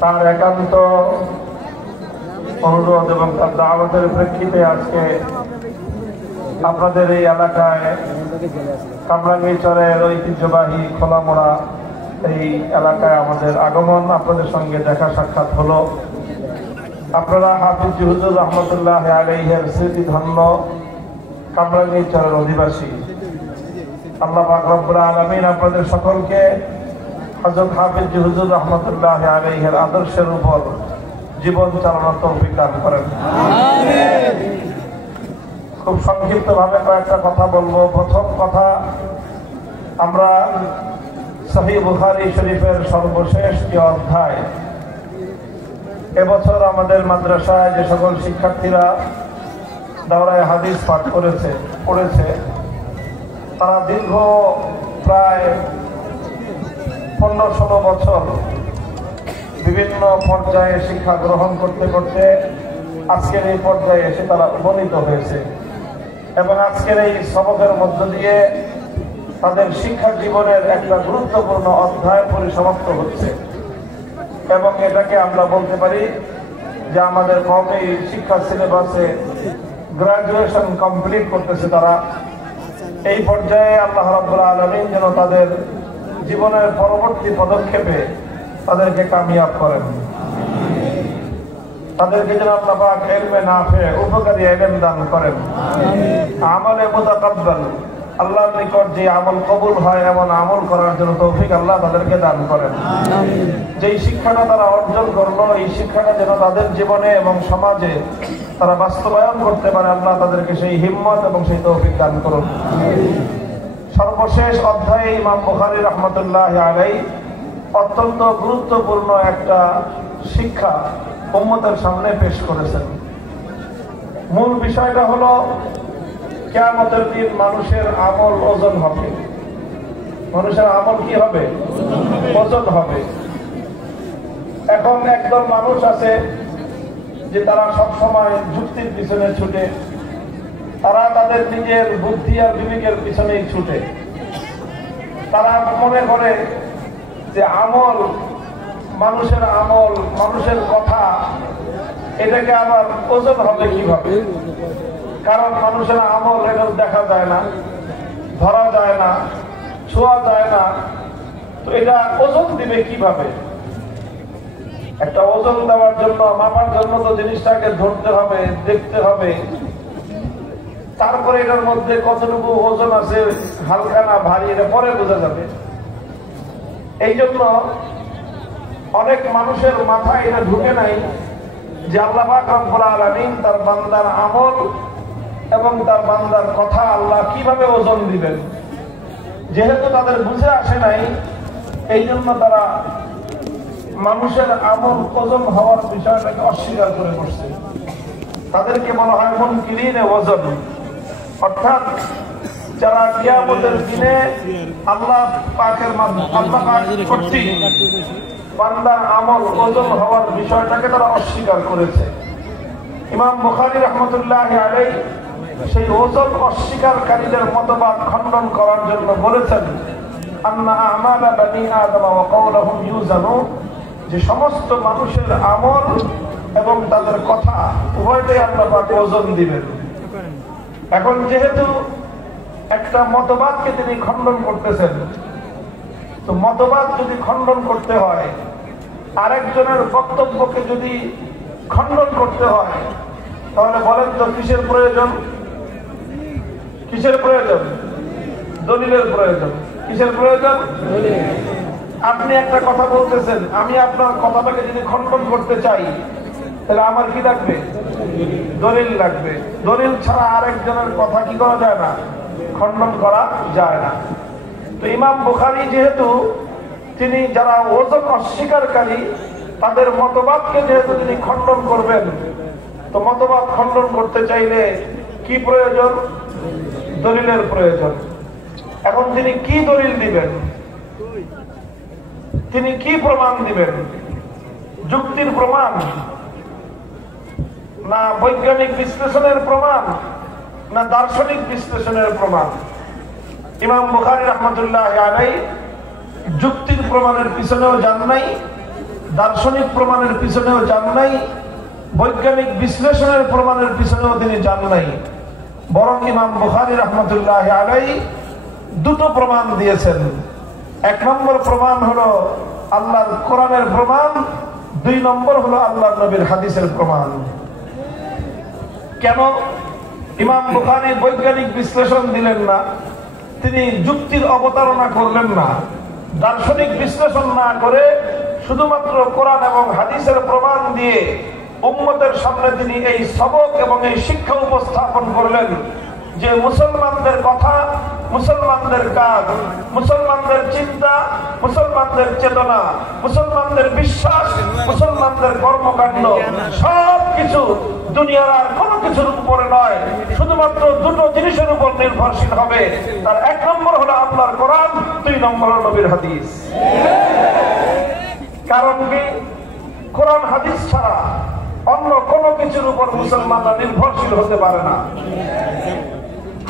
তার একান্ত অনুরোধ এবং তার দাওয়াতের প্রেক্ষিতে আজকে আপনাদের এই এলাকায় কামরাঙ্গীরচরের ঐতিহ্যবাহী খোলামোড়া এই এলাকায় আমাদের আগমন, আপনাদের সঙ্গে দেখা সাক্ষাৎ হলো। আপনারা হাফিজ হুজুর রহমতুল্লাহ আলাইহির স্মৃতিধন্য কামরাঙ্গীরচরের অধিবাসী। আল্লাহ পাক রব্বুল আলামিন আপনাদের সকলকে হযরত হাফিজ হুজুর রহমতুল্লাহ আলাইহির আদর্শের উপর জীবন চালানোর তৌফিক দান করেন। আমিন। খুব সংক্ষিপ্তভাবে কয়েকটা কথা বলবো। প্রথম কথা, আমরা সহিহ বুখারী শরীফের সর্বশেষ যে অধ্যায়, এবছর আমাদের মাদ্রাসায় যে সকল শিক্ষার্থীরা দাওরায়ে হাদিস পাঠ পড়েছে তারা দীর্ঘ প্রায় 15-16 বছর বিভিন্ন পর্যায়ে শিক্ষা গ্রহণ করতে করতে আজকের এই পর্যায়ে এসে তারা উপনীত হয়েছে এবং আজকের এই সবকের মধ্য দিয়ে তাদের শিক্ষা জীবনের একটা গুরুত্বপূর্ণ অধ্যায় পরিসমাপ্ত হচ্ছে এবং এটাকে আমরা বলতে পারি যে আমাদের কওমি শিক্ষা সিলেবাসে গ্রাজুয়েশন কমপ্লিট করতেছে তারা। এই পর্যায়ে আল্লাহ রাব্বুল আলামিন যেন তাদের জীবনের পরবর্তী পদক্ষেপে তাদেরকে কামিয়াব করেন, তাদেরকে যেন আল্লাহ পাক ইলমে নাফি উপকারী ইলম দান করেন, আমলে মুতাকাব্বাল, আল্লাহর নিকট যে আমল কবুল হয় এমন আমল করার জন্য তৌফিক আল্লাহ তাদেরকে দান করেন। যেই শিক্ষাটা তারা অর্জন করলো এই শিক্ষাটা যেন তাদের জীবনে এবং সমাজে তারা বাস্তবায়ন করতে পারে, আল্লাহ তাদেরকে সেই হিম্মত এবং সেই তৌফিক দান করুন। সর্বশেষ অধ্যায়ে ইমাম বুখারী রাহমাতুল্লাহ আলাইহি অত্যন্ত গুরুত্বপূর্ণ একটা শিক্ষা উম্মতের সামনে পেশ করেছেন। মূল বিষয়টা হলো কিয়ামতের দিন মানুষের আমল ওজন হবে। মানুষের আমল কি হবে? ওজন হবে। এখন একদল মানুষ আছে যে তারা সবসময় যুক্তির পিছনে ছুটে, তারা তাদের নিজের বুদ্ধি আর বিবেকের পিছনেই ছুটে। তারা মনে করে যে আমল, মানুষের আমল, মানুষের কথা, এটাকে আবার ওজন হবে কিভাবে? কারণ মানুষের আমল এটা দেখা যায় না, ধরা যায় না, ছোঁয়া যায় না, তো এটা ওজন দিবে কিভাবে? একটা ওজন দেওয়ার জন্য, মাপার জন্য তো জিনিসটাকে ধরতে হবে, দেখতে হবে, তারপরে এটার মধ্যে কতটুকু ওজন আছে, হালকা না ভারী, এটা পরে বোঝা যাবে। এই জন্য অনেক মানুষের মাথায় এটা ঢুকে নাই যে আল্লাহ পাক রব্বুল আলামিন তার বান্দার আমল এবং তার বান্দার কথা আল্লাহ কিভাবে ওজন দিবেন। যেহেতু তাদের বুঝে আসে নাই, এই জন্য তারা মানুষের আমল ওজন হওয়ার বিষয়টাকে অস্বীকার করে বসছে। তাদেরকে বলা হয় মুনকিরিনে ওজন, অর্থাৎ যারা কিয়ামতের দিনে আল্লাহ পাকের কর্তৃক বান্দার আমল ওজন হওয়ার বিষয়টাকে তারা অস্বীকার করেছে। ইমাম বুখারী রাহমাতুল্লাহ আলাইহি সেই ওজন অস্বীকারীদের মতবাদ খণ্ডন করার জন্য বলেছেন, আন্না আমালা বানি আদম ওয়া কওলুহুম ইউজানু, যে সমস্ত মানুষের আমল এবং তাদের কথা উভয়টাই আল্লাহ পাক ওজন দিবেন। এখন যেহেতু একটা মতবাদকে তিনি খণ্ডন করতেছেন, তো মতবাদ যদি খণ্ডন করতে হয়, আরেকজনের বক্তব্যকে যদি খণ্ডন করতে হয়, তাহলে বলেন তো কিসের প্রয়োজন? কিসের প্রয়োজন? দলিলের প্রয়োজন। কিসের প্রয়োজন? আপনি একটা কথা বলতেছেন, আমি আপনার কথাটাকে যদি খণ্ডন করতে চাই, তাহলে আমার কি লাগবে? দলিল লাগবে। দলিল ছাড়া আরেকজনের কথা কি করা যায় না? খণ্ডন করা যায় না। তো ইমাম বুখারী যেহেতু তিনি যারা ওজন অস্বীকারী তাদের মতবাদকে যেহেতু তিনি খণ্ডন করবেন, তো মতবাদ খণ্ডন করতে চাইলে কি প্রয়োজন? দলিলের প্রয়োজন। এখন তিনি কি দলিল দিবেন? তিনি কি প্রমাণ দিবেন? যুক্তির প্রমাণ না বৈজ্ঞানিক বিশ্লেষণের প্রমাণ না দার্শনিক বিশ্লেষণের প্রমাণ? ইমাম বুখারী রাহমাতুল্লাহ আলাইহি যুক্তির প্রমাণের পিছনেও যান নাই, দার্শনিক প্রমাণের পিছনেও যান নাই, বৈজ্ঞানিক বিশ্লেষণের প্রমাণের পিছনেও তিনি যান নাই, বরং ইমাম বুখারী রাহমাতুল্লাহ আলাইহি দুটো প্রমাণ দিয়েছেন। এক নম্বর প্রমাণ হলো আল্লাহর কোরআনের প্রমাণ, দুই নম্বর হলো আল্লাহর নবীর হাদিসের প্রমাণ। কেন ইমাম বুখারী বৈজ্ঞানিক বিশ্লেষণ দিলেন না? তিনি যুক্তির অবতারণা করলেন না, দার্শনিক বিশ্লেষণ না করে শুধুমাত্র কোরআন এবং হাদিসের প্রমাণ দিয়ে উম্মতের সামনে তিনি এই সবক এবং এই শিক্ষা উপস্থাপন করলেন যে মুসলমানদের কথা, মুসলমানদের কাজ, মুসলমানদের চিন্তা, মুসলমানদের চেতনা, মুসলমানদের বিশ্বাস, মুসলমানদের কর্মকাণ্ড সবকিছু দুনিয়ার আর কোনো কিছুর উপরে নয়, শুধুমাত্র দুটো জিনিসের উপর নির্ভরশীল হবে। তার এক নম্বর হলো আল্লাহর কোরআন, দুই নম্বর হলো নবীর হাদিস। কারণ কি? কোরআন হাদিস ছাড়া অন্য কোনো কিছুর উপর মুসলমানরা নির্ভরশীল হতে পারে না।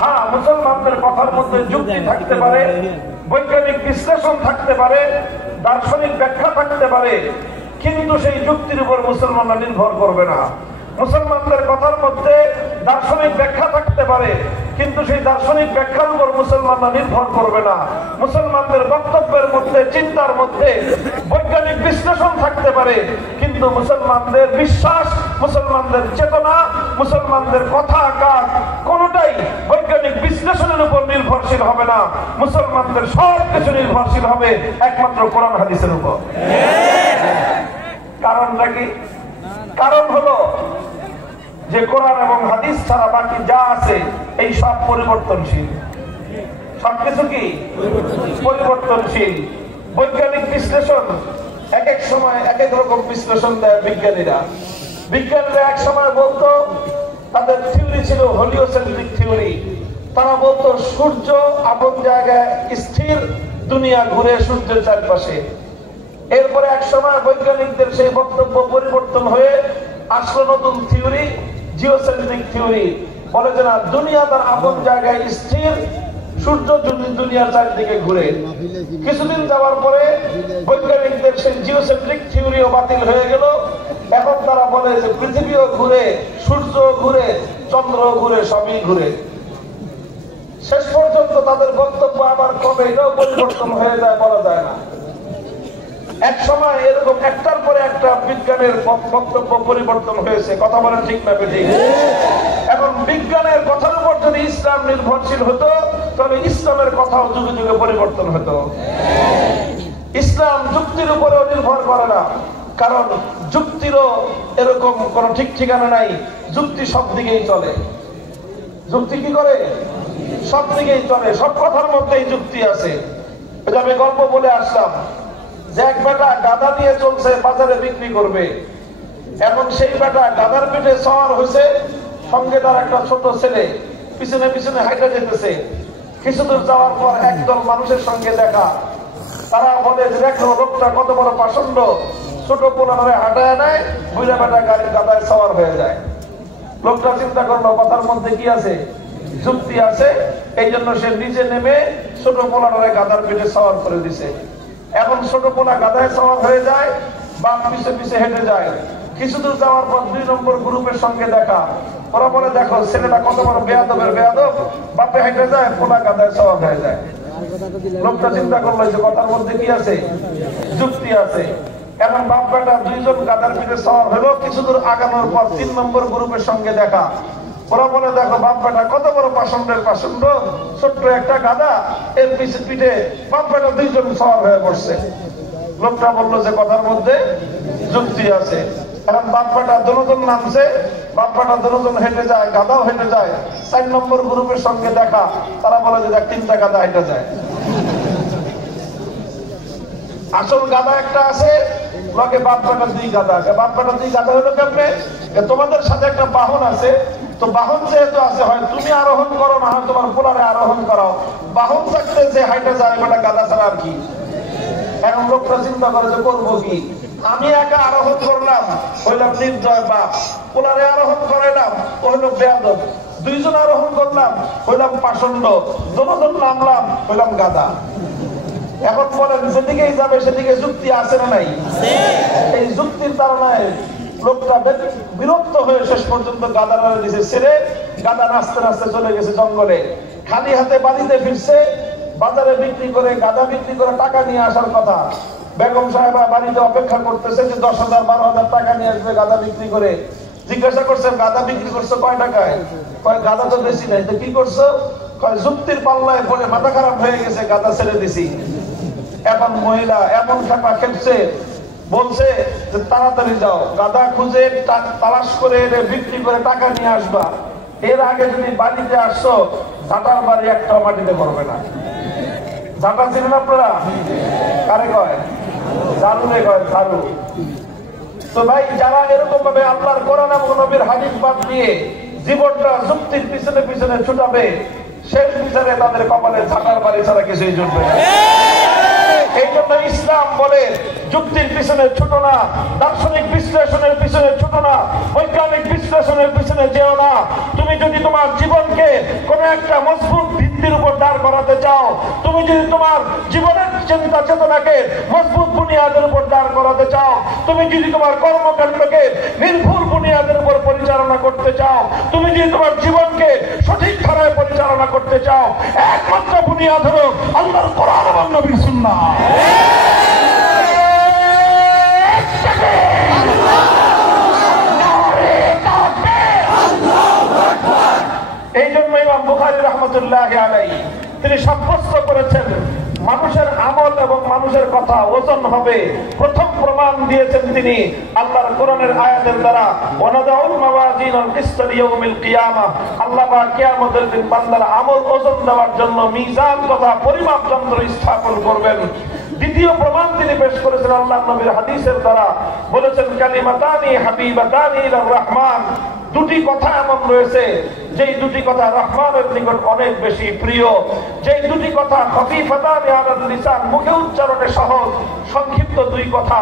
হ্যাঁ, মুসলমানদের কথার মধ্যে যুক্তি থাকতে পারে, বৈজ্ঞানিক বিশ্লেষণ থাকতে পারে, দার্শনিক ব্যাখ্যা থাকতে পারে, কিন্তু সেই যুক্তির উপর মুসলমানরা নির্ভর করবে না। মুসলমানদের কথার মধ্যে দার্শনিক ব্যাখ্যা থাকতে পারে, কিন্তু সেই দার্শনিক ব্যাখ্যার উপর মুসলমানরা নির্ভর করবে না। মুসলমানদের বক্তব্যের মধ্যে, চিন্তার মধ্যে বৈজ্ঞানিক বিশ্লেষণ থাকতে পারে, কিন্তু মুসলমানদের বিশ্বাস, মুসলমানদের চেতনা, মুসলমানদের কথা, কাজ কোনটাই বৈজ্ঞানিক বিশ্লেষণের উপর নির্ভরশীল হবে না। মুসলমানদের সব কিছু নির্ভরশীল হবে একমাত্র কোরআন হাদিসের উপর। কারণটা কি? কারণ হলো যে কোরআন এবং হাদিস ছাড়া বাকি যা আছে এই সব পরিবর্তনশীল। সবকিছু কি পরিবর্তনশীল। বৈজ্ঞানিক বিশ্লেষণ এক এক সময় এক এক রকম বিশ্লেষণ দেয় বিজ্ঞানীরা। বিজ্ঞানীরা এক সময় বলতো, তাদের থিওরি ছিল হেলিওসেন্ট্রিক থিওরি। তারা বলতো সূর্য আপন জায়গায় স্থির, দুনিয়া ঘুরে সূর্যের চারপাশে। এরপরে এক সময় বৈজ্ঞানিকদের সেই বক্তব্য পরিবর্তন হয়ে আসলো নতুন থিওরি, জিওসেন্ট্রিক থিওরি। বলে যে না, দুনিয়া তার আপন জায়গায় স্থির, সূর্য দুনিয়ার চারিদিকে ঘুরে। কিছুদিন যাওয়ার পরে বৈজ্ঞানিকদের সেই জিওসেন্ট্রিক থিওরিও বাতিল হয়ে গেল। এখন তারা বলে যে পৃথিবীও ঘুরে, সূর্য ঘুরে, চন্দ্র ঘুরে, সবই ঘুরে। শেষ পর্যন্ত তাদের বক্তব্য আবার কবে এটাও পরিবর্তন হয়ে যায় বলা যায় না। এক সময় এরকম একটার পরে একটা বিজ্ঞানের বক্তব্য পরিবর্তন হয়েছে। কথা বলেন ঠিক না বেঠিক? এখন বিজ্ঞানের কথার উপর যদি ইসলাম নির্ভরশীল হতো, তাহলে ইসলামের কথাও যুগে যুগে পরিবর্তন হতো। ইসলাম যুক্তির উপরেও নির্ভর করে না, কারণ যুক্তিরও এরকম কোন ঠিক ঠিকানা নাই। যুক্তি সব দিকেই চলে। যুক্তি কি করে? সব দিকেই চলে। সব কথার মধ্যেই যুক্তি আছে। আমি গল্প বলে আসলাম যে এক বেটা গাধা নিয়ে চলছে, বাজারে বিক্রি করবে। এখন সেই বেটা গাধার পিঠে সওয়ার হয়েছে, সঙ্গে তার একটা ছোট ছেলে পিছনে পিছনে হাইটা যেতেছে। কিছুদূর যাওয়ার পর একদল মানুষের সঙ্গে দেখা। তারা বলে যে দেখো লোকটা কত বড় পাষণ্ড, ছোট পোলারে হাঁটায় নেয়, বুঝা বেটা গাড়ির গাধায় সওয়ার হয়ে যায়। লোকটা চিন্তা করলো কথার মধ্যে কি আছে? যুক্তি আছে। এই জন্য সে নিচে নেমে ছোট পোলারে গাধার পিঠে সওয়ার করে দিছে। এখন ছোট পোলা গাধায় সওয়ার হয়ে যায়, বাপ পিছে পিছে হেঁটে যায়। কিছুদূর যাওয়ার পর 2 নম্বর গ্রুপের সঙ্গে দেখা। ওরা বলে দেখো ছেলেটা কত বড় বেয়াদবের বেয়াদব, বাপে হেঁটে যায়, পোলা গাধায় সওয়ার হয়ে যায়। লোকটা চিন্তা করলো যে কথার মধ্যে কি আছে? যুক্তি আছে। এখন বাপ বেটা 2 জন গাধার পিঠে সওয়ার হলো। কিছুদূর আগানোর পর 3 নম্বর গ্রুপের সঙ্গে দেখা। ওরা বলে দেখো বাপ বেটা কত বড় পাষণ্ডের পাষণ্ড, ছোট্ট একটা গাধা, এর পিছে পিঠে বাপ বেটা 2 জন সওয়ার হয়ে পড়ছে। লোকটা বললো যে কথার মধ্যে যুক্তি আছে। এখন বাপ বেটা দুজন নামছে, বাপ বেটা দুজন হেঁটে যায়, গাধাও হেঁটে যায়। 4 নম্বর গ্রুপের সঙ্গে দেখা। তারা বলে যে দেখ 3টা গাধা হেঁটে যায়। আসল গাধা একটা আছে, লগে বাপ বেটা 2 গাধা। বাপ বেটা 2 গাধা হলো কেমনে? তোমাদের সাথে একটা বাহন আছে, তো বাহন যেহেতু আছে, হয় তুমি আরোহণ করো, না হয় তোমার পোলারে আরোহণ করাও। বাহন থাকতে যে হাইটে যায় বেটা গাধা ছাড়া আর কি। এখন লোকটা চিন্তা করে যে করবো কি? আমি একা আরোহণ করলাম, হইলাম নির্দয় বাপ। পোলারে আরোহণ করাইলাম, ও হইল বেয়াদব। 2 জন আরোহণ করলাম, হইলাম পাষণ্ড। দুজন নামলাম, হইলাম গাধা। এখন বলেন যেদিকেই যাবে সেদিকে যুক্তি আছে না নাই? যুক্তির তাড়নায় লোকটা বিরক্ত হয়ে শেষ পর্যন্ত গাদা নাড়ে দিছে, ছেড়ে গাদা নাচতে নাচতে চলে গেছে জঙ্গলে। খালি হাতে বাড়িতে ফিরছে, বাজারে বিক্রি করে গাদা বিক্রি করে টাকা নিয়ে আসার কথা। বেগম সাহেবা বাড়িতে অপেক্ষা করতেছে যে 10,000 12,000 টাকা নিয়ে আসবে গাদা বিক্রি করে। জিজ্ঞাসা করছে গাদা বিক্রি করছো কয় টাকায়? কয় গাদা তো বেশি নাই। তো কি করছো? কয় যুক্তির পাল্লায় পড়ে মাথা খারাপ হয়ে গেছে, গাদা ছেড়ে দিছি। এখন মহিলা এমন টাকা খেপছে, বলছে যে তাড়াতাড়ি যাও, গাদা খুঁজে তালাশ করে বিক্রি করে টাকা নিয়ে আসবা। এর আগে যদি বাড়িতে আসছো, ঝাঁটার বাড়ি একটা মাটিতে পড়বে না। ঝাঁটা ছিলেন আপনারা? কারে কয়? ঝাড়ুরে কয়, ঝাড়ু। তো ভাই, যারা এরকম ভাবে আল্লাহর কোরআন এবং নবীর হাদিস বাদ দিয়ে জীবনটা যুক্তির পিছনে পিছনে ছুটাবে, শেষ বিচারে তাদের কপালে ঝাঁটার বাড়ি ছাড়া কিছুই জুটবে না। এই জন্য ইসলাম বলে যুক্তির পিছনে ছুটো না, দার্শনিক বিশ্লেষণের পিছনে ছুটো না, বৈজ্ঞানিক বিশ্লেষণের পিছনে যেও না। তুমি যদি তোমার জীবনকে কোন একটা মজবুত ভিত্তির উপর দাঁড় করাতে চাও, তুমি যদি তোমার জীবনের চিন্তা চেতনাকে মজবুত বুনিয়াদের উপর দাঁড় করাতে চাও, তুমি যদি তোমার কর্মকাণ্ডকে নির্ভুল বুনিয়াদের উপর পরিচালনা করতে চাও, তুমি যদি তোমার জীবনকে সঠিক ধারায় পরিচালনা করতে চাও, একমাত্র বুনিয়াদ হলো আল্লাহর কোরআন এবং নবীর সুন্নাহ। এই জন্য ইমাম বুখারী রাহমাতুল্লাহি আলাইহি তিনি সাব্যস্ত করেছেন মানুষের আমল এবং মানুষের কথা ওজন হবে। প্রথম প্রমাণ দিয়েছেন তিনি আল্লাহর কোরআনের আয়াতের দ্বারা, ওয়ানাদাউল মাওয়াজিনাল কিসত লিয়াউমিল কিয়ামাহ। আল্লাহ পাক কিয়ামতের দিন বান্দার আমল ওজন দেওয়ার জন্য মিজান তথা পরিমাপ যন্ত্র স্থাপন করবেন। দ্বিতীয় প্রমাণ তিনি পেশ করেছেন আল্লাহর নবীর হাদিসের দ্বারা, বলেছেন কালিমাতানি হাবিবাতানি ইলার রহমান। দুটি কথা এমন রয়েছে যেই দুটি কথা রহমানের নিকট অনেক বেশি প্রিয়, যেই দুটি কথা খফিফাতানি আলাল লিসান, মুখে উচ্চারণে সহজ, সংক্ষিপ্ত দুই কথা,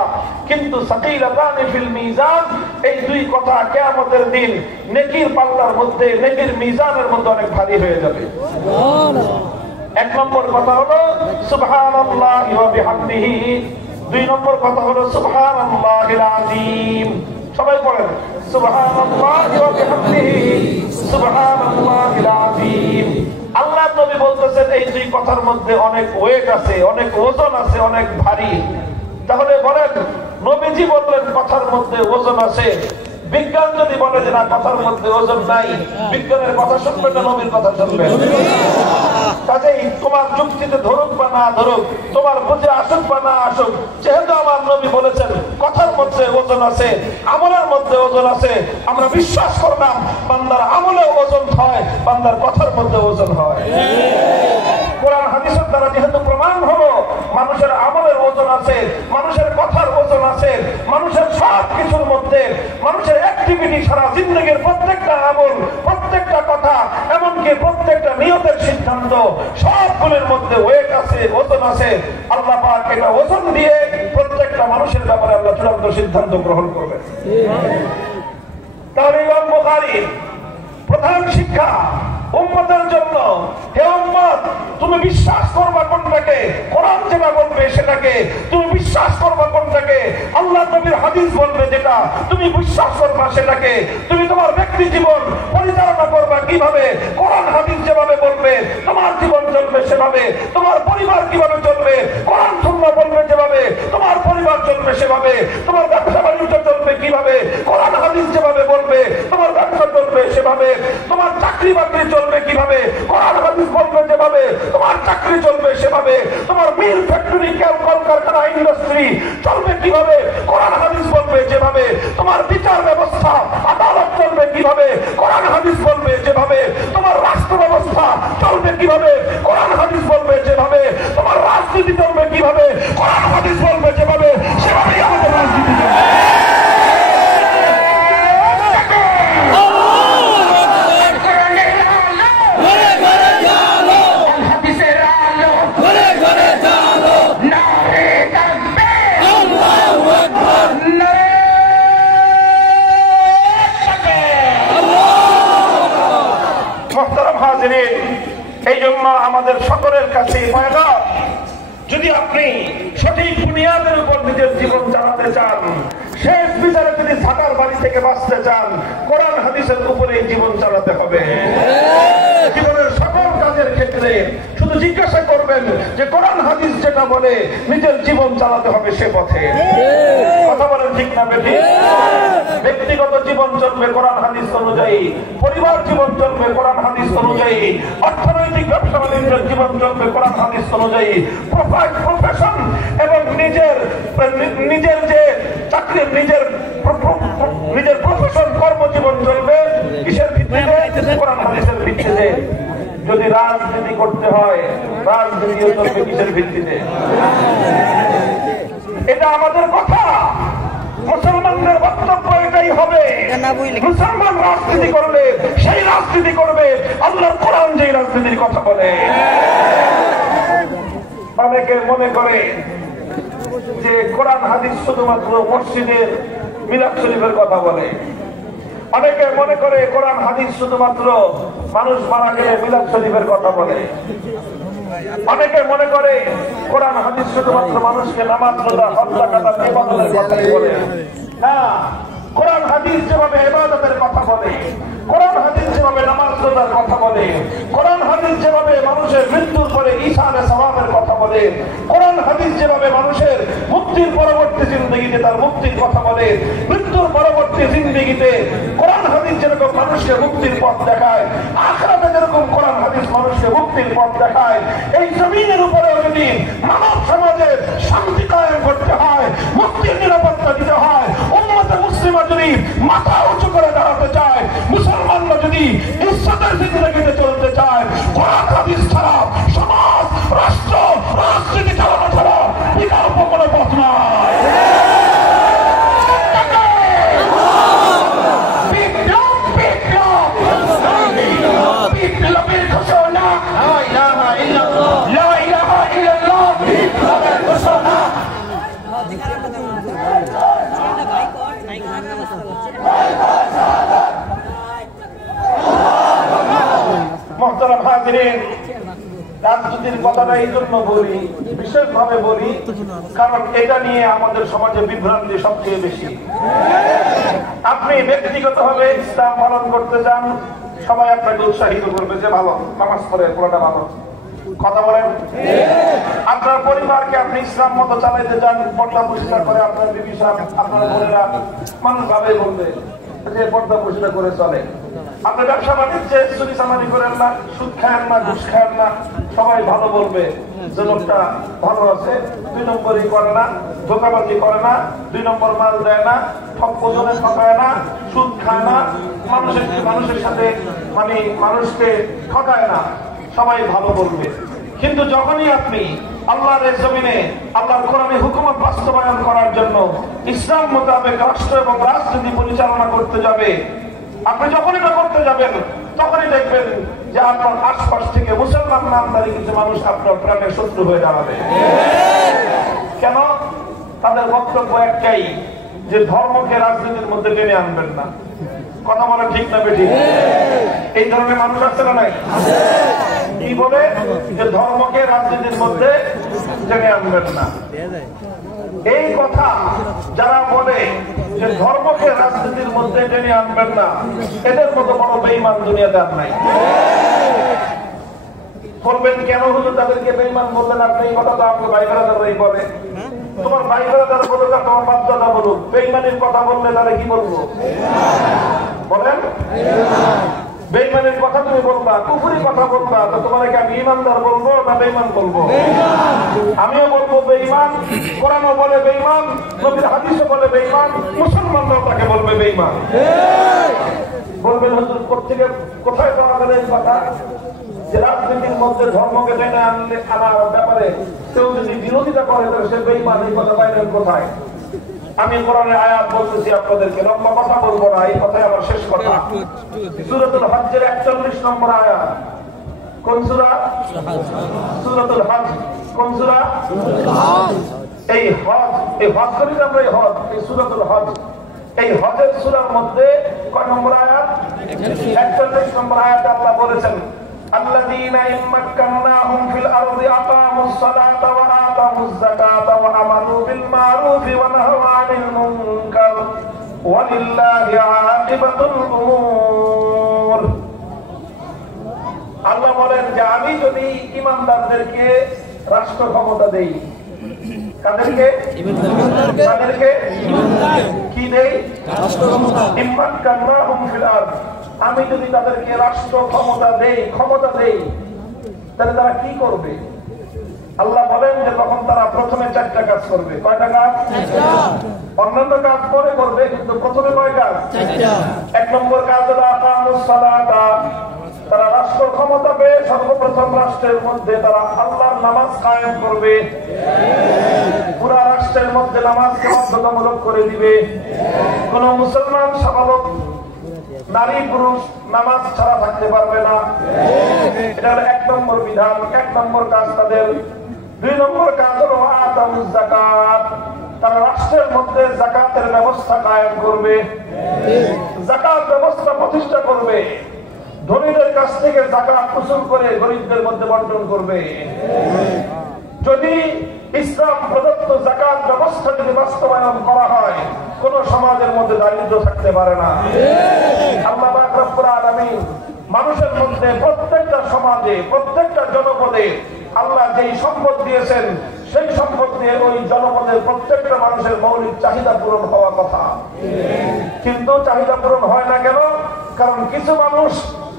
কিন্তু সাকিলাতানি ফিল মিজান, এই দুই কথা কিয়ামতের দিন নেকির পাল্লার মধ্যে, নেকির মিজানের মধ্যে অনেক ভারী হয়ে যাবে। এক নম্বর কথা হলো সুবহানাল্লাহি ওয়া বিহামদিহি, দুই নম্বর কথা হলো সুবহানাল্লাহিল আযীম। সবাই পড়েন সুবহানাল্লাহি ওয়া বিহামদিহি সুবহানাল্লাহিল আযীম। আল্লাহর নবী বলতেছেন এই দুই কথার মধ্যে অনেক ওয়েট আছে, অনেক ওজন আছে, অনেক ভারী। তাহলে বলেন, নবীজি বললেন কথার মধ্যে ওজন আছে, বিজ্ঞান যদি বলে যে না কথার মধ্যে ওজন নাই, বিজ্ঞানের কথা শুনবে না নবীর কথা শুনবে? কাজেই তোমার যুক্তিতে ধরুক বা না ধরুক, তোমার বুঝে আসুক বা না আসুক, যেহেতু আমার নবী বলেছেন কথার মধ্যে ওজন আছে, আমলের মধ্যে ওজন আছে, আমরা বিশ্বাস করলাম বান্দার আমলে ওজন হয়, বান্দার কথার মধ্যে ওজন হয়। কোরআন হাদিসের দ্বারা যেহেতু প্রমাণ হলো মানুষের আমলের ওজন আছে, মানুষের কথার ওজন আছে, মানুষের সব কিছুর মধ্যে, মানুষের অ্যাক্টিভিটি, সারা জিন্দগির প্রত্যেকটা আমল, প্রত্যেকটা কথা, এমনকি প্রত্যেকটা নিয়তের সিদ্ধান্ত, সবগুলোর মধ্যে ওয়েট আছে, ওজন আছে। আল্লাহ পাক এটা ওজন দিয়ে প্রত্যেকটা মানুষের ব্যাপারে আল্লাহ চূড়ান্ত সিদ্ধান্ত গ্রহণ করবেন। তাহলে ইমাম বুখারী প্রধান শিক্ষা উম্মতের জন্য, হে উম্মত, তুমি বিশ্বাস করবা কোনটাকে? কোরআন যেটা বলবে সেটাকে। তুমি বিশ্বাস করবা কোনটাকে? আল্লাহ নবীর হাদিস বলবে যেটা, তুমি বিশ্বাস করবা সেটাকে। তুমি তোমার ব্যক্তি জীবন পরিচালনা করবা কিভাবে? কোরআন হাদিস যেভাবে বলবে তোমার জীবন চলবে সেভাবে। তোমার পরিবার কিভাবে চলবে? কোরআন সুন্নাহ বলবে যেভাবে তোমার পরিবার চলবে সেভাবে। তোমার ব্যবসা বাণিজ্য চলবে কিভাবে? কোরআন হাদিস যেভাবে বলবে তোমার ব্যবসা চলবে সেভাবে। তোমার চাকরি বাকরি চলবে কিভাবে? কোরআন হাদিস বলবে যেভাবে তোমার চাকরি চলবে সেভাবে। তোমার মিল, ফ্যাক্টরি, কলকারখানা, ইন্ডাস্ট্রি চলবে কিভাবে? কোরআন হাদিস বলবে যেভাবে। তোমার বিচার ব্যবস্থা, আদালত চলবে কিভাবে? কোরআন হাদিস বলবে যেভাবে। তোমার রাষ্ট্র ব্যবস্থা চলবে কিভাবে? কোরআন হাদিস বলবে যেভাবে। তোমার রাজনীতি চলবে কিভাবে? কোরআন হাদিস বলবে যেভাবে। সেভাবেই আমাদের রাজনীতি চলবে। এই জন্য আমাদের সকলের কাছে যদি আপনি সঠিক বুনিয়াদের উপর নিজের জীবন চালাতে চান, বাড়ি থেকে বাঁচতে চান, কোরআন হাদিসের উপরে জীবন চালাতে হবে। জীবনের সকল কাজের ক্ষেত্রে শুধু জিজ্ঞাসা করবেন যে কোরআন হাদিস যেটা বলে নিজের জীবন চালাতে হবে সে পথে। কথা বলেন ঠিক না বেঠিক? ব্যক্তিগত জীবন চলবে কোরআন হাদিস অনুযায়ী, পরিবার জীবন চলবে কোরআন হাদিস অনুযায়ী, অর্থনৈতিক ব্যবসা বাণিজ্যের জীবন চলবে কোরআন হাদিস অনুযায়ী, প্রফেশন এবং নিজের যে চাকরি, নিজের প্রফেশন কর্মজীবন চলবে কিসের ভিত্তিতে? কোরআন হাদিসের ভিত্তিতে। যদি রাজনীতি করতে হয়, রাজনীতিও চলবে কিসের ভিত্তিতে? এটা আমাদের কথা। মুসলমানদের বক্তব্য এটাই হবে। মুসলমান রাজনীতি করলে সেই রাজনীতি করবে আল্লাহর কোরআন যেই রাজনীতির কথা বলে। অনেকে মনে করে যে কোরআন হাদিস শুধুমাত্র মসজিদের মিলাদ শরীফের কথা বলে। অনেকে মনে করে কোরআন হাদিস শুধুমাত্র মানুষ মারা গেলে মিলাদ শরীফের কথা বলে। অনেকে মনে করে কোরআন হাদিস শুধুমাত্র মানুষকে নামাজ রোজা হজ যাকাত ইবাদতের কথাই বলে। না, কোরআন হাদিস যেভাবে ইবাদতের কথা বলে, কোরআন হাদিস যেভাবে নামাজ রোজার কথা বলে, কোরআন হাদিস যেভাবে মানুষের মৃত্যুর পরে ঈসানে সওয়াবের কথা বলে, কোরআন হাদিস যেভাবে মানুষের মুক্তির পরবর্তী জিন্দেগিতে তার মুক্তির কথা বলে, মৃত্যুর পরবর্তী জিন্দেগিতে কোরআন হাদিস যেরকম মানুষকে মুক্তির পথ দেখায়, আখিরাতে যেরকম কোরআন হাদিস মানুষকে মুক্তির পথ দেখায়, এই জমিনের উপরেও যদি মানব সমাজের শান্তি কায়েম করতে হয়, মুক্তির নিরাপত্তা দিতে হয়, উম্মতে মুসলিমা যদি মাথা উঁচু করে দাঁড়াতে চায়, মুসলমানরা যদি ইজ্জতের জিন্দেগিতে চলতে চায়, কোরআন হাদিস ছাড়া সমাজ, রাষ্ট্র, রাজনীতি চালানো ছাড়া বিকল্প কোনো পথ নয়। বিপ্লবের ঘোষণা, লা ইলাহা ইল্লাল্লাহ, লা ইলাহা ইল্লাল্লাহ, বিপ্লবের ঘোষণা। মুহতারাম হাজিরিন, রাজনীতির কথাটা এই জন্য বলি, বিশেষভাবে বলি, কারণ এটা নিয়ে আমাদের সমাজে বিভ্রান্তি সবচেয়ে বেশি। আপনি ব্যক্তিগতভাবে ইসলাম পালন করতে চান, সবাই আপনাকে উৎসাহিত করবে যে ভালো নামাজ পড়ে, পুরোটা ভালো। কথা বলেন। আপনার পরিবারকে আপনি ইসলাম মতো চালাইতে চান, পর্দা পরিষ্কার করে আপনার বিবি সাহেব, আপনার বোনেরা মানুষ ভাবে বলবে যে পর্দা পরিষ্কার করে চলে। আপনি ব্যবসা বাণিজ্যে চুরি চামারি করেন না, সুদ খায়েন না, ঘুষ খায়েন না, সবাই ভালো বলবে যে লোকটা ভালো আছে, 2 নম্বরই করে না, ধোকাবাজি করে না, 2 নম্বর মাল দেয় না, ওজনে ঠকায় না, সুদ খায় না, মানুষের সাথে মানে মানুষকে ঠকায় না, সবাই ভালো বলবে। কিন্তু যখনই আপনি আল্লাহর জমিনে আল্লাহর কোরআনে হুকুমত বাস্তবায়ন করার জন্য ইসলাম মোতাবেক রাষ্ট্র এবং রাজনীতি পরিচালনা করতে যাবে, আপনি যখন এটা করতে যাবেন তখনই দেখবেন যে আপনার আশপাশ থেকে মুসলমান নামধারী কিছু মানুষ আপনার প্রাণের শত্রু হয়ে দাঁড়াবে। কেন? তাদের বক্তব্য একটাই যে ধর্মকে রাজনীতির মধ্যে টেনে আনবেন না। কথা বলা ঠিক না বেঠিক? এই ধরনের মানুষ আছে না নাই? কি বলে যে ধর্মকে রাজনীতির মধ্যে টেনে আনবেন না। এই কথা যারা বলে যে ধর্মকে রাজনীতির মধ্যে টেনে আনবেন না, এদের মতো বড় বেঈমান দুনিয়াতে আর নাই। বলবেন কেন হুজুর তাদেরকে বেঈমান বললেন আপনি? এই কথা তো আপনার ভাই বেড়াদাররাই বলে। তোমার ভাই বেড়াদার বলুক আর তোমার বাপ দাদা বলুক, বেঈমানের কথা বললে তাহলে কি বলবো? বলেন, বেঈমানের কথা তুমি বলবা, কুফরি কথা বলবা, তো তোমাকে আমি ইমানদার বলবো না বেঈমান বলবো? আমিও বলবো বেঈমান, কোরআনও বলে বেঈমান, নবীর হাদিসও বলে বেঈমান, মুসলমানরাও তাকে বলবে বেঈমান। বলবেন হুজুর কোত্থেকে কোথায় পাওয়া গেল এই কথা যে রাজনীতির মধ্যে ধর্মকে টেনে আনার ব্যাপারে কেউ যদি বিরোধিতা করে তাহলে সে বেঈমান? এই কথা পাইলেন কোথায়? আমি কোরআনের আয়াত বলতেছি আপনাদেরকে, লম্বা কথা বলবো না, এই কথাই আমার শেষ কথা। সূরাতুল হজ্জের 41 নম্বর আয়াত। কোন সূরা? সূরাতুল হজ্জ। কোন সূরা? এই হজ করি আমরা, এই হজ, এই সূরাতুল হজ্জ। এই হজের সূরার মধ্যে কয় নম্বর আয়াত? 41 নম্বর আয়াতে আল্লাহ বলেছেন الذين إن مكناهم في الأرض أقاموا الصلاة وآتوا الزكاة وآمروا بالمعروف ونهوا عن المنكر ওয়ালিল্লাহি আকিবাতুল উমুর। আল্লাহ বলেন যে আমি যদি ঈমানদারদেরকে রাষ্ট্র ক্ষমতা দেই, কাদেরকে? কাদেরকে কি দেই? রাষ্ট্র ক্ষমতা। ইম্মাক্কান্নাহুম ফিল আরদ, আমি যদি তাদেরকে রাষ্ট্র ক্ষমতা দেই, তাহলে তারা কি করবে? আল্লাহ বলেন যে তখন তারা প্রথমে 4টা কাজ করবে। কয়টা কাজ? অন্যান্য কাজ পরে করবে, কিন্তু প্রথমে কয় কাজ? 4টা। 1 নম্বর কাজ হলো আকামুস সালাতা, তারা রাষ্ট্র ক্ষমতা পেয়ে সর্বপ্রথম রাষ্ট্রের মধ্যে তারা আল্লাহর নামাজ কায়েম করবে। পুরা রাষ্ট্রের মধ্যে নামাজকে বাধ্যতামূলক করে দিবে। কোন মুসলমান সাবালক নারী পুরুষ নামাজ ছাড়া থাকতে পারবে না। এটা হলো 1 নম্বর বিধান, 1 নম্বর কাজ তাদের। 2 নম্বর কাজ হলো আতামুজ যাকাত, তারা রাষ্ট্রের মধ্যে যাকাতের ব্যবস্থা কায়েম করবে, যাকাত ব্যবস্থা প্রতিষ্ঠা করবে। ধনীদের কাছ থেকে যাকাত উসুল করে গরিবদের মধ্যে বন্টন করবে। যদি ইসলাম প্রদত্ত যাকাত ব্যবস্থা যদি বাস্তবায়ন করা হয়, কোন সমাজের মধ্যে দারিদ্র্য থাকতে পারে না। আল্লাহ পাক রব্বুল আলামিন মানুষের মধ্যে প্রত্যেকটা সমাজে, প্রত্যেকটা জনপদে আল্লাহ যেই সম্পদ দিয়েছেন, সেই সম্পদ দিয়ে ওই জনপদের প্রত্যেকটা মানুষের মৌলিক চাহিদা পূরণ হওয়া কথা। কিন্তু চাহিদা পূরণ হয় না কেন? কারণ কিছু মানুষ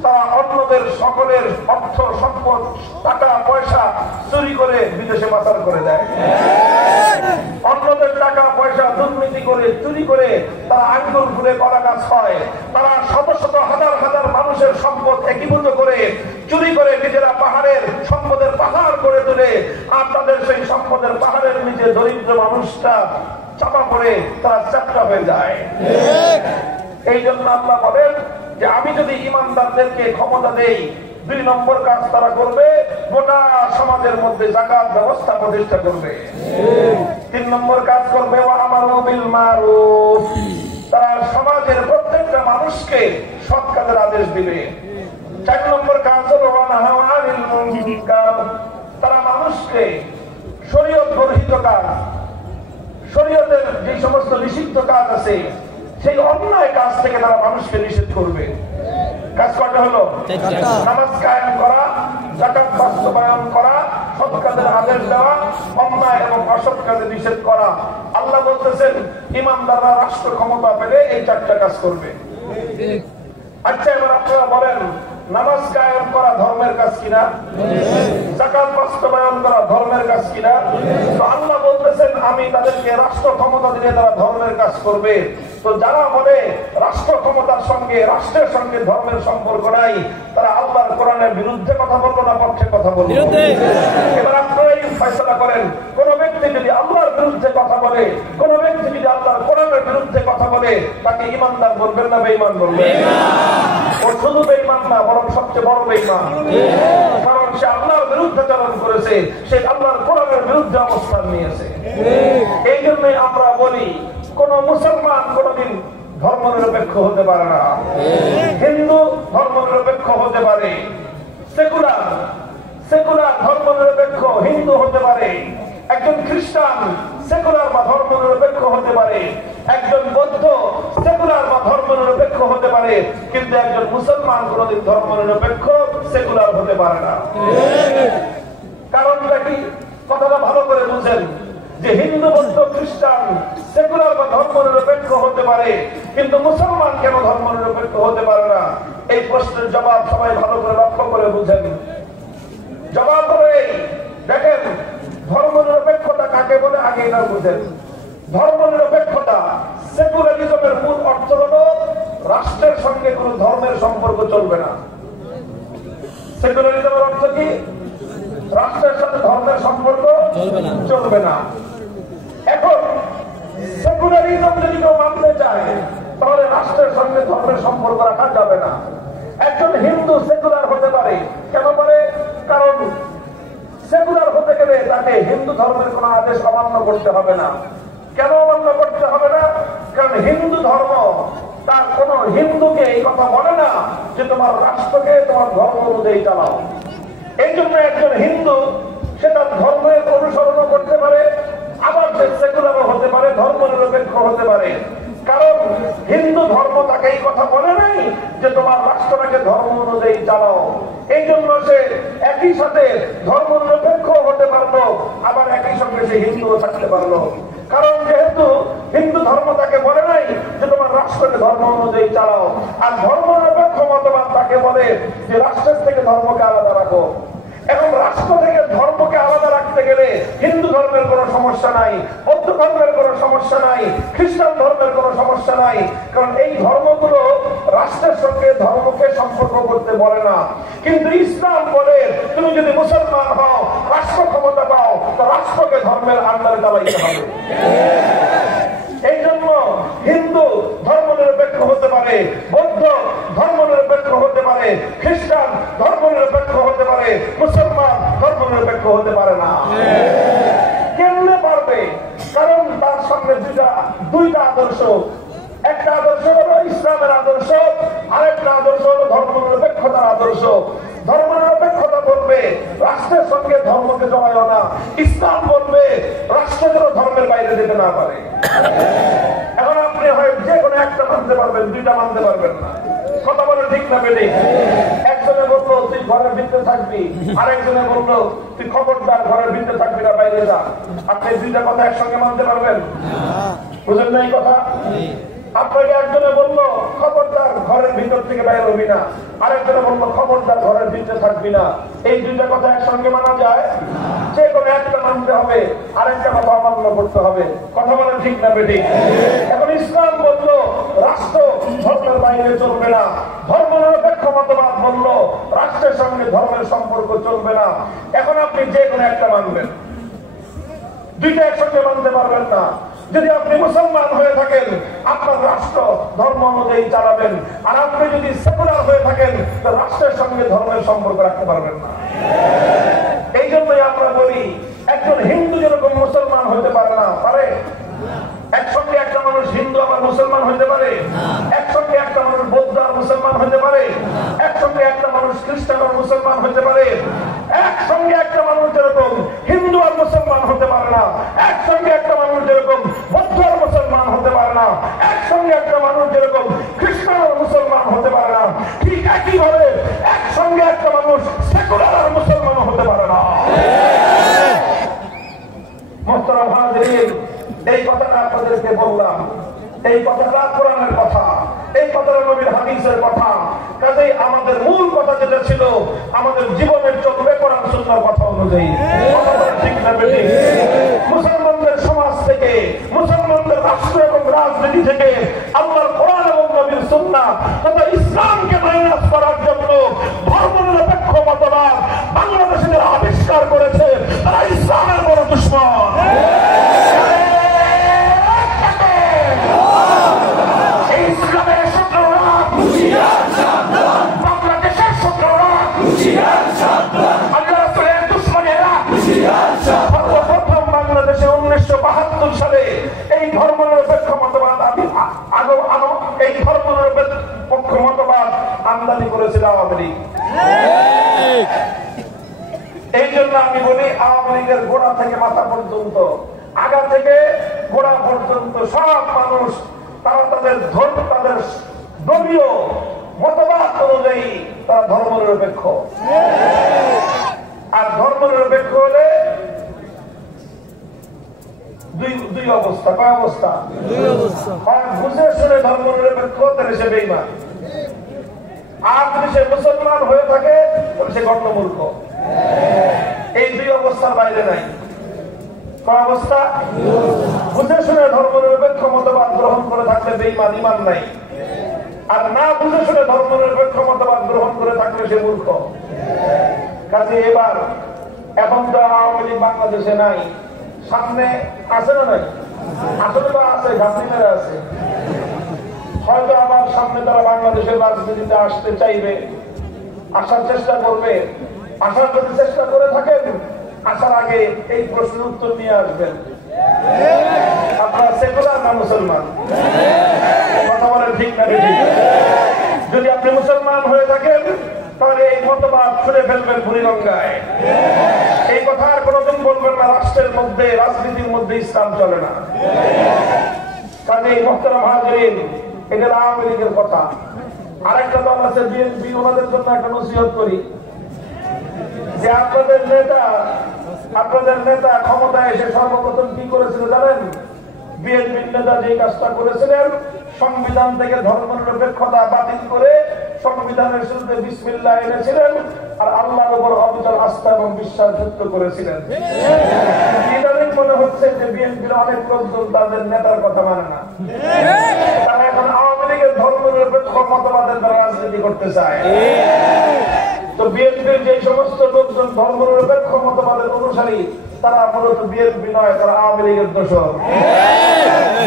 তারা অন্যদের সকলের অর্থ সম্পদ, টাকা পয়সা চুরি করে বিদেশে পাচার করে দেয়। অন্যদের টাকা পয়সা দুর্নীতি করে, চুরি করে তারা আঙ্গুল ফুলে কলা গাছ হয়। তারা শত শত হাজার হাজার মানুষের সম্পদ একীভূত করে চুরি করে নিজেরা পাহাড়ের সম্পদের পাহাড় করে তোলে। আর তাদের সেই সম্পদের পাহাড়ের নিচে দরিদ্র মানুষটা চাপা পড়ে তারা চাপটা হয়ে যায়। এই জন্য আল্লাহ বলেন যে আমি যদি ঈমানদারদেরকে ক্ষমতা দেই, 2 নম্বর কাজ তারা করবে, গোটা সমাজের মধ্যে যাকাত ব্যবস্থা প্রতিষ্ঠা করবে। 3 নম্বর কাজ করবে ওয়া আমারু বিল মারুফ, তারা সমাজের প্রত্যেকটা মানুষকে সৎ কাজের আদেশ দিবে। 4 নম্বর কাজ হলো ওয়া নাহাউ আনিল মুনকার, তারা মানুষকে শরীয়ত বর্হিত কাজ, শরীয়তের যে সমস্ত নিষিদ্ধ কাজ আছে, সেই অন্যায় কাজ থেকে তারা মানুষকে নিষেধ করবে। কাজ কয়টা হলো? নামাজ কায়েম করা, যাকাত বাস্তবায়ন করা, সৎ কাজের আদেশ দেওয়া, অন্যায় এবং অসৎ কাজে নিষেধ করা। আল্লাহ বলতেছেন ঈমানদাররা রাষ্ট্র ক্ষমতা পেলে এই 4টা কাজ করবে। আচ্ছা, এবার আপনারা বলেন, নামাজ কায়েম করা ধর্মের কাজ কিনা? যাকাত বাস্তবায়ন করা ধর্মের কাজ কিনা? তো আল্লাহ বলতেছেন আমি তাদেরকে রাষ্ট্র ক্ষমতা দিলে তারা ধর্মের কাজ করবে। তো যারা বলে রাষ্ট্র ক্ষমতার সঙ্গে, রাষ্ট্রের সঙ্গে ধর্মের সম্পর্ক নাই, তারা আল্লাহর কোরআনের বিরুদ্ধে কথা বলবো না পক্ষে কথা বলবো? এবার আপনারাই ফয়সালা করেন। কোন ব্যক্তি যদি আল্লাহর বিরুদ্ধে কথা বলে, কোন ব্যক্তি যদি আল্লাহর কোরআনের বিরুদ্ধে কথা বলে, তাকে ঈমানদার বলবেন না বেঈমান বলবেন? ও শুধু বেঈমান না, বরং সবচেয়ে বড় বেঈমান। কারণ সে আল্লাহর বিরুদ্ধে চালন করেছে, সে আল্লাহর কোরআনের বিরুদ্ধে অবস্থান নিয়েছে। এই জন্যই আমরা বলি কোন মুসলমান কোনদিন ধর্মনিরপেক্ষ হতে পারে না। হিন্দু ধর্মনিরপেক্ষ হতে পারে, সেকুলার ধর্মনিরপেক্ষ হিন্দু হতে পারে, একজন খ্রিস্টান সেকুলার বা ধর্মনিরপেক্ষ হতে পারে, একজন বৌদ্ধ সেকুলার বা ধর্মনিরপেক্ষ হতে পারে, কিন্তু একজন মুসলমান কোনদিন ধর্মনিরপেক্ষ সেকুলার হতে পারে না। কারণটা কি? কথাটা ভালো করে বুঝেন যে হিন্দু, বৌদ্ধ, খ্রিস্টান সেকুলার বা ধর্মনিরপেক্ষ হতে পারে, কিন্তু মুসলমান কেন ধর্মনিরপেক্ষ হতে পারে না? এই প্রশ্নের জবাব সবাই ভালো করে লক্ষ্য করে বুঝেন। জবাব হলো এই, দেখেন ধর্মনিরপেক্ষতা কাকে বলে আগে এটা বুঝেন। ধর্মনিরপেক্ষতা, সেকুলারিজমের মূল অর্থ হলো রাষ্ট্রের সঙ্গে কোন ধর্মের সম্পর্ক চলবে না। সেকুলারিজমের অর্থ কি? রাষ্ট্রের সাথে ধর্মের সম্পর্ক চলবে না। এখন সেকুলারিজম যদি কেউ মানতে চায়, তাহলে রাষ্ট্রের সঙ্গে ধর্মের সম্পর্ক রাখা যাবে না। একজন হিন্দু সেকুলার হতে পারে, কেন পারে? কারণ সেকুলার হতে গেলে তাকে হিন্দু ধর্মের কোন আদেশ অমান্য করতে হবে না। কেন অমান্য করতে হবে না? কারণ হিন্দু ধর্ম তার কোন হিন্দুকে এই কথা বলে না যে তোমার রাষ্ট্রকে তোমার ধর্ম অনুযায়ী চালাও। এই জন্য একজন হিন্দু সে তার ধর্মের অনুসরণ করতে পারে, আবার সে সেকুলারও হতে পারে, ধর্মনিরপেক্ষ হতে পারে। কারণ ধর্ম তাকে এই কথা বলে নাই যে তোমার রাষ্ট্রটাকে ধর্ম অনুযায়ী চালাও। এই জন্য সে একই সাথে ধর্ম নিরপেক্ষ হতে পারলো, আবার একই সঙ্গে সে হিন্দুও থাকতে পারলো। কারণ যেহেতু হিন্দু ধর্ম তাকে বলে নাই যে তোমার রাষ্ট্রকে ধর্ম অনুযায়ী চালাও, আর ধর্ম নিরপেক্ষ মতবাদ তাকে বলে যে রাষ্ট্রের থেকে ধর্মকে আলাদা রাখো। এখন রাষ্ট্র থেকে ধর্মকে আলাদা রাখতে গেলে হিন্দু ধর্মের কোনো সমস্যা নাই, বৌদ্ধ ধর্মের কোনো সমস্যা নাই, খ্রিস্টান ধর্মের কোনো সমস্যা নাই, কারণ এই ধর্মগুলো রাষ্ট্রের সঙ্গে ধর্মকে সম্পর্ক করতে বলে না। কিন্তু ইসলাম বলে তুমি যদি মুসলমান হও, রাষ্ট্র ক্ষমতা পাও, তো রাষ্ট্রকে ধর্মের আন্ডারে চালাইতে হবে। এই জন্য হিন্দু ধর্ম নিরপেক্ষ হতে পারে, বৌদ্ধ ধর্ম নিরপেক্ষ হতে পারে, খ্রিস্টান ধর্ম নিরপেক্ষ হতে পারে, মুসলমান ধর্ম নিরপেক্ষ হতে পারে না। কেমনে পারবে? কারণ তার সামনে দুইটা আদর্শ। একটা আদর্শ হলো ইসলামের আদর্শ, আরেকটা আদর্শ হলো ধর্ম নিরপেক্ষতার আদর্শ। ধর্ম নিরপেক্ষতা বলবে রাষ্ট্রের সঙ্গে ধর্মকে জড়ায় না, ইসলাম বলবে রাষ্ট্র যেন ধর্মের বাইরে যেতে না পারে। এখন আপনি হয় যে কোনো একটা মানতে পারবেন, দুইটা মানতে পারবেন না। কথা বলে ঠিক না বেঠিক? একজনে বললো তুই ঘরের ভিতরে থাকবি, আরেকজনে বললো তুই খবরদার ঘরের ভিতরে থাকবি না, বাইরে যা। আপনি দুইটা কথা একসঙ্গে মানতে পারবেন? বুঝেন না এই কথা? আপনাকে একজনে বললো খবরদার ঘরের ভিতর থেকে বাইরে হবি না, আরেকজনে বললো খবরদার ঘরের ভিতরে থাকবি না। এই দুইটা কথা একসঙ্গে মানা যায়? যে কোনো একটা মানতে হবে, আরেকটা কথা অমান্য করতে হবে। কথা বলে ঠিক না বেঠিক? এখন ইসলাম বললো রাষ্ট্র ধর্মের বাইরে চলবে না, ধর্ম নিরপেক্ষ মতবাদ বললো রাষ্ট্রের সঙ্গে ধর্মের সম্পর্ক চলবে না। এখন আপনি যে কোনো একটা মানবেন, দুইটা একসঙ্গে মানতে পারবেন না। যদি আপনি মুসলমান হয়ে থাকেন আপনার রাষ্ট্র ধর্ম অনুযায়ী চালাবেন, আর আপনি যদি সেকুলার হয়ে থাকেন তো রাষ্ট্রের সঙ্গে ধর্মের সম্পর্ক রাখতে পারবেন না। এই জন্যই আমরা বলি একজন হিন্দু যেরকম মুসলমান হতে পারে না, পারে? একসঙ্গে একটা মানুষ হিন্দু আবার মুসলমান হতে পারে? একসঙ্গে একটা মানুষ বৌদ্ধ আর মুসলমান হতে পারে? একসঙ্গে একটা মানুষ খ্রিস্টান আর মুসলমান হতে পারে? একসঙ্গে একটা মানুষ যেরকম হিন্দু আর মুসলমান হতে পারে না, একসঙ্গে একটা মানুষ যেরকম বৌদ্ধ আর মুসলমান হতে পারে না, একসঙ্গে একটা মানুষ যেরকম খ্রিস্টান আর মুসলমান হতে পারে না, ঠিক একইভাবে একসঙ্গে একটা মানুষ সেকুলার আর মুসলমান হতে পারে না। মোহতারাম হাজিরিন, এই কথাটা আপনাদেরকে বললাম, এই কথাটা কোরআনের কথা, এই কথাটা নবীর হাদিসের কথা। কাজেই আমাদের মূল কথা যেটা ছিল আমাদের জীবনের চলবে কোরআন সুন্নাহর কথা অনুযায়ী। ঠিক না বেঠিক? মুসলমানদের সমাজ থেকে, মুসলমানদের রাষ্ট্র এবং রাজনীতি থেকে আল্লাহর কোরআন এবং নবীর সুন্নাহ তথা ইসলামকে মাইনাস করার জন্য ধর্ম নিরপেক্ষ মতবাদ বাংলাদেশে যারা আবিষ্কার করেছে তারা ইসলামের বড় দুশমন। সর্বপ্রথম বাংলাদেশে 1972 সালে এই ধর্ম নিরপেক্ষ মতবাদ এই ধর্ম নিরপেক্ষ মতবাদ আমদানি করেছিল আওয়ামী লীগ। এই জন্য আমি বলি আওয়ামী লীগের গোড়া থেকে মাথা পর্যন্ত, আগা থেকে গোড়া পর্যন্ত সব মানুষ তারা তাদের দলীয় মতবাদ অনুযায়ী তারা ধর্ম নিরপেক্ষ। আর ধর্ম নিরপেক্ষ হলে দুই অবস্থা। কয় অবস্থা? বুঝে শুনে ধর্ম নিরপেক্ষ, তাহলে সে বেঈমান। আর যদি সে মুসলমান হয়ে থাকে তাহলে সে গণ্যমূর্খ। এই দুই অবস্থার বাইরে নাই। কয় অবস্থা? বুঝে শুনে ধর্ম নিরপেক্ষ মতবাদ গ্রহণ করে থাকলে বেঈমান, ঈমান নাই। আর না বুঝে শুনে ধর্ম নিরপেক্ষ মতবাদ গ্রহণ করে থাকলে সে মূর্খ। কাজে এবার এখন তো আওয়ামী লীগ বাংলাদেশে নাই, সামনে আছে না নাই? আসলে তো আছে, গান্ধীরা আছে। হয়তো আবার সামনে তারা বাংলাদেশের রাজনীতিতে আসতে চাইবে, আসার চেষ্টা করবে। আসার যদি চেষ্টা করে থাকেন, আসার আগে এই প্রশ্নের উত্তর নিয়ে আসবেন, আপনারা সেকুলার না মুসলমান? কথা বলেন ঠিক না বেঠিক? যদি আপনি মুসলমান হয়ে থাকেন তাহলে এই মতবাদ ছুড়ে ফেলবেন বুড়িগঙ্গায়। এই কথা আর কোনোদিন বলবেন না রাষ্ট্রের মধ্যে, রাজনীতির মধ্যে ইসলাম চলে না। কাজেই মোহতারাম হাজিরিন, এগুলো আওয়ামী লীগের কথা। আরেকটা দল আছে বিএনপি, ওনাদের জন্য একটা নসিহত করি যে আপনাদের নেতা ক্ষমতায় এসে সর্বপ্রথম কি করেছিল জানেন? বিএনপির নেতা যে কাজটা করেছিলেন, সংবিধান থেকে ধর্মনিরপেক্ষতা বাতিল করে সংবিধানের শুরুতে বিসমিল্লাহ এনেছিলেন আর আল্লাহর উপর অবিচল আস্থা এবং বিশ্বাস যুক্ত করেছিলেন। ইদানিং মনে হচ্ছে যে বিএনপির অনেক লোকজন তাদের নেতার কথা মানে না, তারা এখন আওয়ামী লীগের ধর্মনিরপেক্ষ মতবাদের দ্বারা রাজনীতি করতে চায়। তো বিএনপির যে সমস্ত লোকজন ধর্মনিরপেক্ষ মতবাদের অনুসারী, তারা মূলত বিএনপি নয়, তারা আওয়ামী লীগের দোষর।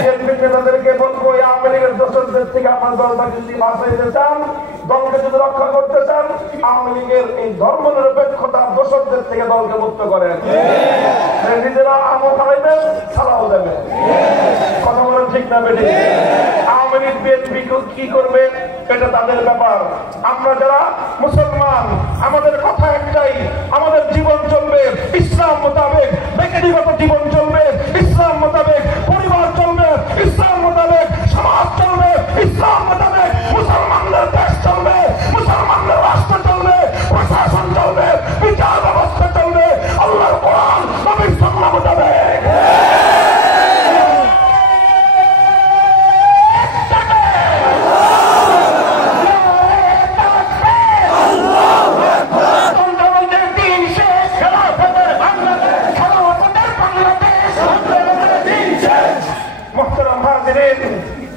বিএনপি নেতাদেরকে বলবো, আওয়ামী লীগের দোষরদের থেকে আমার দলটাকে যদি বাঁচাইতে চান, দলকে যদি রক্ষা করতে চান, আওয়ামী লীগের এই ধর্মনিরপেক্ষতার দোষরদের থেকে দলকে মুক্ত করেন। নিজেরা আমল হারাইবেন, ছাড়াও দেবে। কথা বলেন ঠিক না বেটি? আওয়ামী লীগ বিএনপি কি করবে এটা তাদের ব্যাপার। আমরা যারা মুসলমান, আমাদের কথা একটাই, আমাদের জীবন চলবে ইসলাম মোতাবেক, ব্যক্তিগত জীবন চলবে ইসলাম মোতাবেক, পরিবার চলবে ইসলাম মোতাবেক, সমাজ চলবে ইসলাম মোতাবেক, মুসলমানদের দেশ চলবে, মুসলমানদের রাষ্ট্র চলবে, প্রশাসন চলবে, বিচার ব্যবস্থা চলবে আল্লাহর কোরআন নবীর সুন্নাহ মোতাবেক।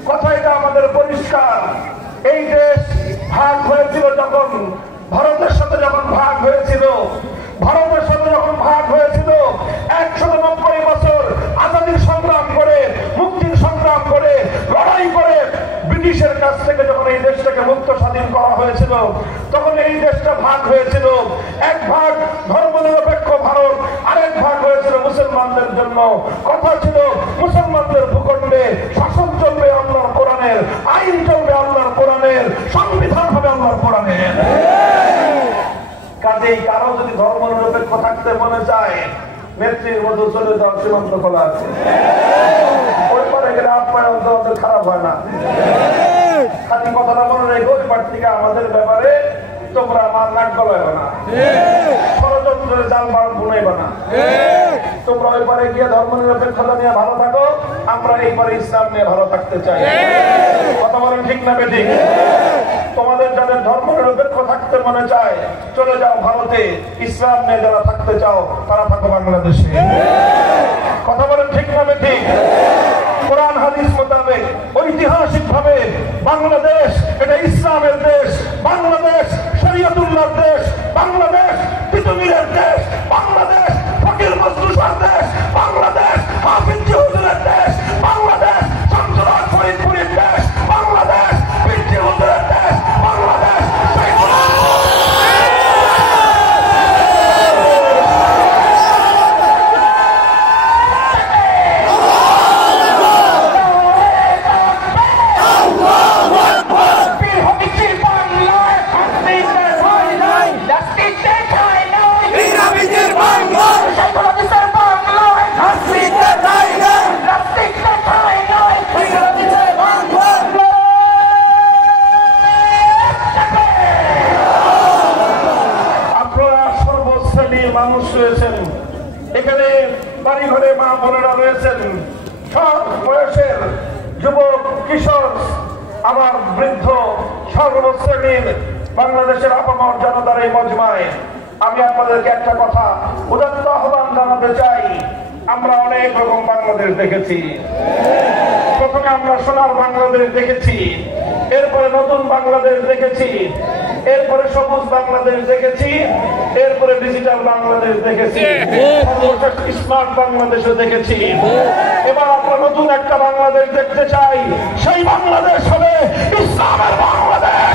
কথাটা আমাদের পরিষ্কার। এই দেশ ভাগ হয়েছিল যখন, ভারতের সাথে যখন ভাগ হয়েছিল, 190 বছর আজাদির সংগ্রাম করে, মুক্তির সংগ্রাম করে, লড়াই করে ব্রিটিশের কাছ থেকে যখন এই দেশটাকে মুক্ত স্বাধীন করা হয়েছিল, তখন এই দেশটা ভাগ হয়েছিল। এক ভাগ ধর্মনিরপেক্ষ ভারত, আরেক ভাগ হয়েছিল মুসলমানদের জন্য। কথা ছিল মুসলমানদের ভূখণ্ডে শাসন চলবে আল্লাহর কোরআনের, আইন চলবে আল্লাহর কোরআনের, সংবিধান হবে আল্লাহর কোরআনের। কাজেই কারো যদি ধর্মনিরপেক্ষ থাকতে মনে চায়, নেত্রীর মধ্যে চলে যাওয়ার সীমান্ত খোলা আছে। ওই পরে গেলে আপনার অন্তর খারাপ হয় না। খালি কথাটা মনে রেখে ওই পার থেকে আমাদের ব্যাপারে তোমরা আমার নাক গলাইবে না, ষড়যন্ত্রের জাল বাল বুনাইবে না। তোমরা ওই পারে গিয়ে ধর্মনিরপেক্ষতা নিয়ে ভালো থাকো, আমরা এই পারে ইসলাম নিয়ে ভালো থাকতে চাই। কথা বলেন ঠিক না বেঠিক? তোমাদের যাদের ধর্মনিরপেক্ষ থাকতে মনে চায়, চলে যাও ভারতে। ইসলাম নিয়ে যারা থাকতে চাও, তারা থাকো বাংলাদেশে। কথা বলেন ঠিক না বেঠিক? কোরআন হাদিস মোতাবেক ঐতিহাসিক ভাবে বাংলাদেশ এটা ইসলামের দেশ, বাংলাদেশ শরীয়তুল্লাহর দেশ, বাংলাদেশ তিতুমীরের দেশ, বাংলাদেশ ফকির মজলিসের দেশ, বাংলাদেশ হাফিজ হুজুরের দেশ, বাংলাদেশ শামসুল হক ফরিদপুরের দেশ, বাংলাদেশ পীর হুজুরের দেশ, বাংলাদেশ মানুষ রয়েছেন এখানে, বাড়ি ঘরে মা বোনেরা রয়েছেন, সব বয়সের যুবক কিশোর, আমার বৃদ্ধ, সর্বশ্রেণীর বাংলাদেশের আপামর জনতার এই মজমায় আমি আপনাদেরকে একটা কথা উদাত্ত আহ্বান জানাতে চাই। আমরা অনেক রকম বাংলাদেশ দেখেছি। প্রথমে আমরা সোনার বাংলাদেশ দেখেছি, এরপরে নতুন বাংলাদেশ দেখেছি, এরপরে সবুজ বাংলাদেশ দেখেছি, এরপরে ডিজিটাল বাংলাদেশ দেখেছি, সর্বশেষ স্মার্ট বাংলাদেশও দেখেছি। এবার আমরা নতুন একটা বাংলাদেশ দেখতে চাই। সেই বাংলাদেশ হবে ইসলামের বাংলাদেশ।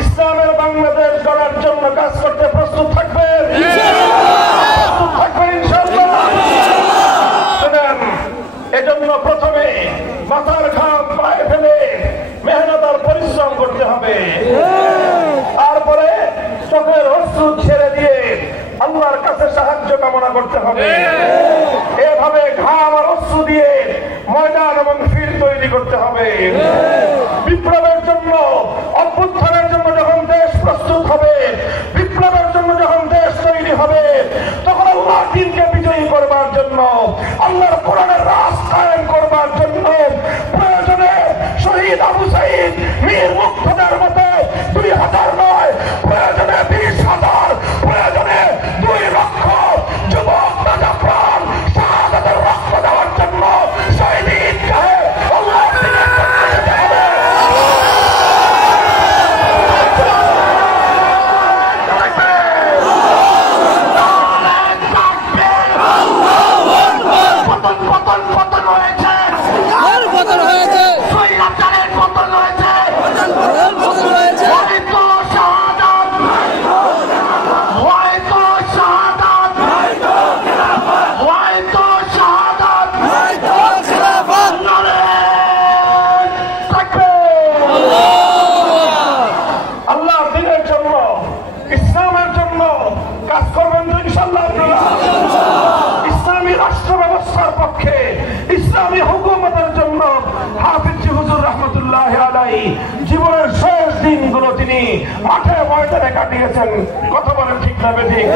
ইসলামের পরিচালনা করতে হবে। এভাবে ঘাম আর অশ্রু দিয়ে ময়দান এবং ফিল্ড তৈরি করতে হবে। বিপ্লবের জন্য, অভ্যুত্থানের জন্য যখন দেশ প্রস্তুত হবে, বিপ্লবের জন্য যখন দেশ তৈরি হবে, তখন আল্লাহর দ্বীনকে বিজয়ী করবার জন্য, আল্লাহর কোরআনের রাজ কায়েম করবার জন্য প্রয়োজনে শহীদ আবু সাঈদ, মীর মুক্তাদার মতো 2000 নয়, প্রয়োজনে 20,000, প্রয়োজনে 2 লক্ষ যুবক তাজা প্রাণ শাহাদাতের রক্ত দেওয়ার জন্য শহীদ ঈদগাহে আল্লাহর দ্বীনের পক্ষে যেতে হবে। জীবনের শেষ দিনগুলো তিনি মাঠে ময়দানে কাটিয়েছেন। কথা বলেন ঠিক না বেঠিক?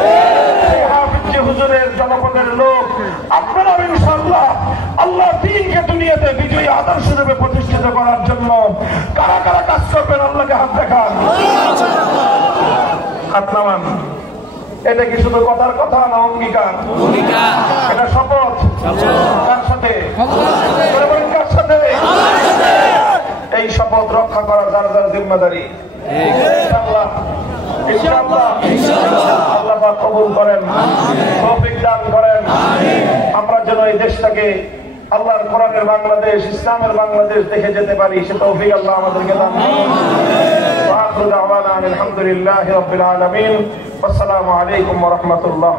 সেই হাফিজ হুজুরের জনপদের লোক আপনারা ইনশাআল্লাহ আল্লাহর দ্বীনকে দুনিয়াতে বিজয়ী আদর্শ রূপে প্রতিষ্ঠিত করার জন্য কারা কারা কাজ করবেন আল্লাহকে হাত দেখান, হাত নামান। এটা কি শুধু কথার কথা না অঙ্গীকার? এটা শপথ। কার সাথে? কার সাথে? এই শপথ রক্ষা করার যার যার জিম্মাদারি ইনশাআল্লাহ আল্লাহ পাক কবুল করেন, তৌফিক দান করেন। আমরা যেন এই দেশটাকে আল্লাহর কোরআনের বাংলাদেশ, ইসলামের বাংলাদেশ দেখে যেতে পারি, সে তৌফিক আল্লাহ আমাদেরকে দান করুন। ওয়া আখিরু দাওয়ানা আলহামদুলিল্লাহি রাব্বিল আলামিন। আসসালামু আলাইকুম ওয়া রাহমাতুল্লাহ।